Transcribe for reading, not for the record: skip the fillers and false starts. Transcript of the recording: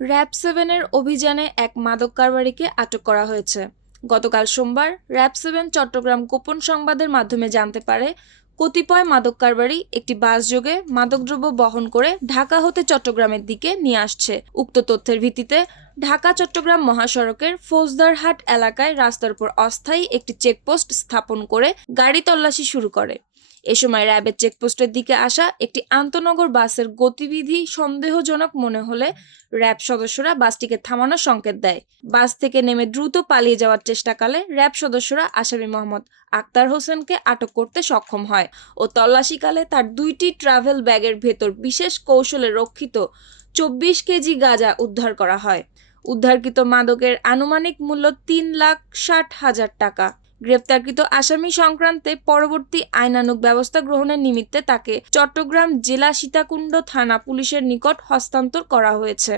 র‍্যাব-7 অভিযানে এক মাদক কারবারিকে আটক করা হয়েছে। গতকাল সোমবার র‍্যাব-7 চট্টগ্রাম গোপন সংবাদের মাধ্যমে জানতে পারে, কতিপয় মাদক কারবারি একটি বাসযোগে মাদকদ্রব্য বহন করে ঢাকা হতে চট্টগ্রামের দিকে নিয়ে আসছে। উক্ত তথ্যের ভিত্তিতে ঢাকা-চট্টগ্রাম মহাসড়কের ফৌজদারহাট এলাকায় রাস্তার উপর অস্থায়ী একটি চেকপোস্ট স্থাপন করে গাড়ি তল্লাশি শুরু করে। এ সময় র‍্যাবের চেকপোস্টের দিকে আসা একটি আন্তনগর বাসের গতিবিধি সন্দেহজনক মনে হলে র‍্যাব সদস্যরা বাসটিকে থামানোর সংকেত দেয়। বাস থেকে নেমে দ্রুত পালিয়ে যাওয়ার চেষ্টাকালে র‍্যাব সদস্যরা আসামি মোহাম্মদ আক্তার হোসেনকে আটক করতে সক্ষম হয় ও তল্লাশিকালে তার 2টি ট্রাভেল ব্যাগের ভেতর বিশেষ কৌশলে রক্ষিত 24 কেজি গাঁজা উদ্ধার করা হয়। উদ্ধারকৃত মাদকের আনুমানিক মূল্য 3,60,000 টাকা। গ্রেপ্তারকৃত আসামি সংক্রান্তে পরবর্তী আইনানুগ ব্যবস্থা গ্রহণের নিমিত্তে তাকে চট্টগ্রাম জেলা সীতাকুণ্ড থানা পুলিশের নিকট হস্তান্তর করা হয়েছে।